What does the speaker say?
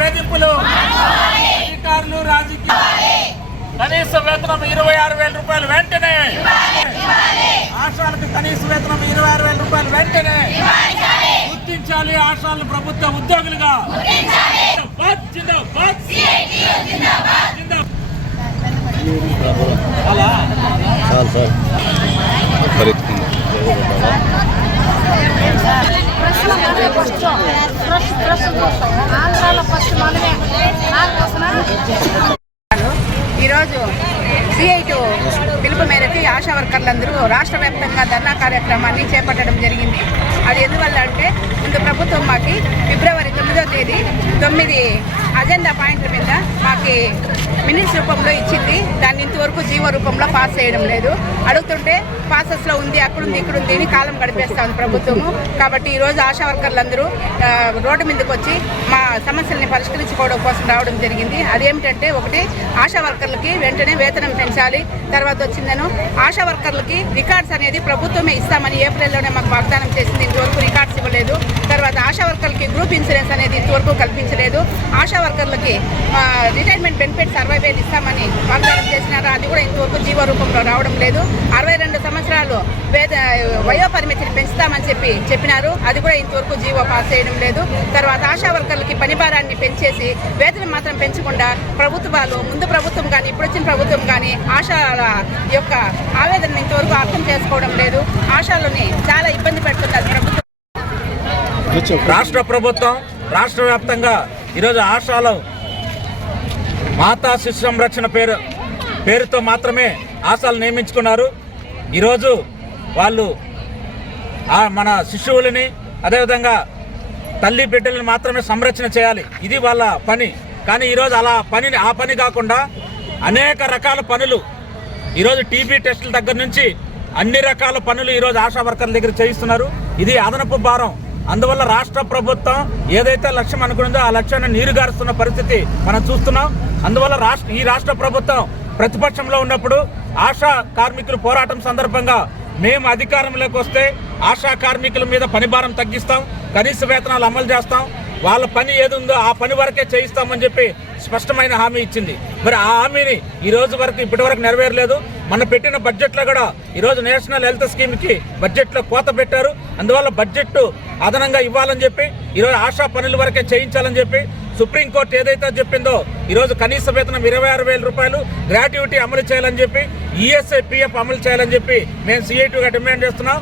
వేధింపులు, అధికారులు, రాజకీయ కనీస వేతనం 26,000 రూపాయలు వెంటనే, ఆశాలకు కనీస వేతనం 26,000 రూపాయలు వెంటనే గుర్తించాలి. ఆశాలను ప్రభుత్వ ఉద్యోగులుగా ఈరోజు CI2 పిలుపు మేరకు ఆశా వర్కర్లందరూ రాష్ట్ర వ్యాప్తంగా ధర్నా కార్యక్రమాన్ని చేపట్టడం జరిగింది. అది ఎందువల్ల అంటే ముందు ప్రభుత్వం మాకు ఫిబ్రవరి 9వ తేదీ 9 అజెండా పాయింట్ల మీద మాకు మినిట్స్ రూపంలో ఇచ్చింది. దాన్ని ఇంతవరకు జీవో రూపంలో పాస్ చేయడం లేదు. అడుగుతుంటే పాసెస్లో ఉంది, అక్కడుంది, ఇక్కడుంది అని కాలం గడిపేస్తా ఉంది ప్రభుత్వము. కాబట్టి ఈరోజు ఆశా వర్కర్లందరూ రోడ్డు మీదకి వచ్చి మా సమస్యల్ని పరిష్కరించుకోవడం కోసం రావడం జరిగింది. అదేమిటంటే ఒకటి, ఆశా వర్కర్లకి వెంటనే వేతనం పెంచాలి. తర్వాత వచ్చిందను ఆశా వర్కర్లకి రికార్డ్స్ అనేది ప్రభుత్వమే ఇస్తామని ఏప్రిల్లోనే మాకు వాగ్దానం చేసింది. ఇంతవరకు రికార్డ్స్ ఇవ్వలేదు. తర్వాత ఆశా వర్కర్లకి గ్రూప్ ఇన్సూరెన్స్ అనేది ఇంతవరకు కల్పించలేదు. ఆశా వర్కర్లకి రిటైర్మెంట్ బెనిఫిట్స్ 60,000 ఇస్తామని వాగ్దానం చేసినారు. అది కూడా ఇంతవరకు జీవో రూపంలో రావడం లేదు. 62 సంవత్సరాలు వయోపరిమితిని పెంచుతామని చెప్పినారు. అది కూడా ఇంతవరకు జీవో పాస్ చేయడం లేదు. తర్వాత ఆశా వర్కర్లకి పని భారాన్ని పెంచేసి వేతనం మాత్రం పెంచకుండా ప్రభుత్వాలు, ముందు ప్రభుత్వం కానీ ఇప్పుడు వచ్చిన ప్రభుత్వం కానీ ఆశాల యొక్క ఆవేదనను ఇంతవరకు అర్థం చేసుకోవడం లేదు. ఆశాలని చాలా ఇబ్బంది పెడుతున్నారు ప్రభుత్వం. రాష్ట్ర ప్రభుత్వం రాష్ట్ర వ్యాప్తంగా ఈరోజు ఆశాలు మాతా శిశు సంరక్షణ పేరుతో మాత్రమే ఆశాలు నియమించుకున్నారు. ఈరోజు వాళ్ళు మన శిశువులని అదేవిధంగా తల్లి బిడ్డలను మాత్రమే సంరక్షణ చేయాలి, ఇది వాళ్ళ పని. కానీ ఈరోజు ఆ పని కాకుండా అనేక రకాల పనులు ఈరోజు టీబీ టెస్టుల దగ్గర నుంచి అన్ని రకాల పనులు ఈరోజు ఆశా వర్కర్ల దగ్గర చేయిస్తున్నారు. ఇది అదనపు భారం. అందువల్ల రాష్ట్ర ప్రభుత్వం ఏదైతే లక్ష్యం అనుకున్నదో ఆ లక్ష్యాన్ని నీరుగారుస్తున్న పరిస్థితి మనం చూస్తున్నాం. అందువల్ల ఈ రాష్ట్ర ప్రభుత్వం ప్రతిపక్షంలో ఉన్నప్పుడు ఆశా కార్మికులు పోరాటం సందర్భంగా మేము అధికారంలోకి వస్తే ఆశా కార్మికుల మీద పని భారం తగ్గిస్తాం, కనీస వేతనాలు అమలు చేస్తాం, వాళ్ళ పని ఏది ఉందో ఆ పని వరకే చేయిస్తామని చెప్పి స్పష్టమైన హామీ ఇచ్చింది. మరి ఆ హామీని ఇప్పటి వరకు నెరవేరలేదు. మన పెట్టిన బడ్జెట్లో కూడా ఈరోజు నేషనల్ హెల్త్ స్కీమ్కి బడ్జెట్లో కోత పెట్టారు. అందువల్ల బడ్జెట్ అదనంగా ఇవ్వాలని చెప్పి ఈరోజు ఆశా పనుల వరకే చేయించాలని చెప్పి సుప్రీంకోర్టు ఏదైతే చెప్పిందో ఈరోజు కనీస వేతనం 26,000 రూపాయలు, గ్రాట్యుటీ అమలు చేయాలని చెప్పి, ESI PF అమలు చేయాలని చెప్పి మేము CI2గా డిమాండ్ చేస్తున్నాం.